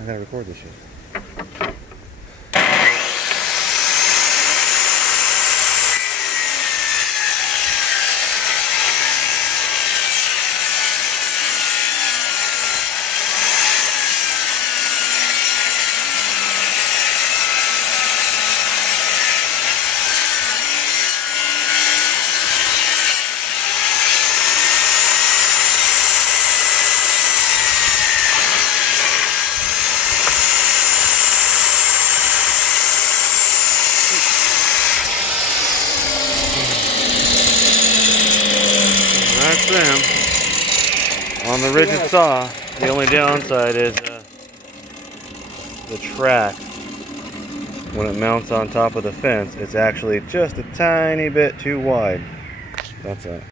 I gotta record this shit. That's them. On the rigid saw, the only downside is the track. When it mounts on top of the fence, it's actually just a tiny bit too wide. That's it.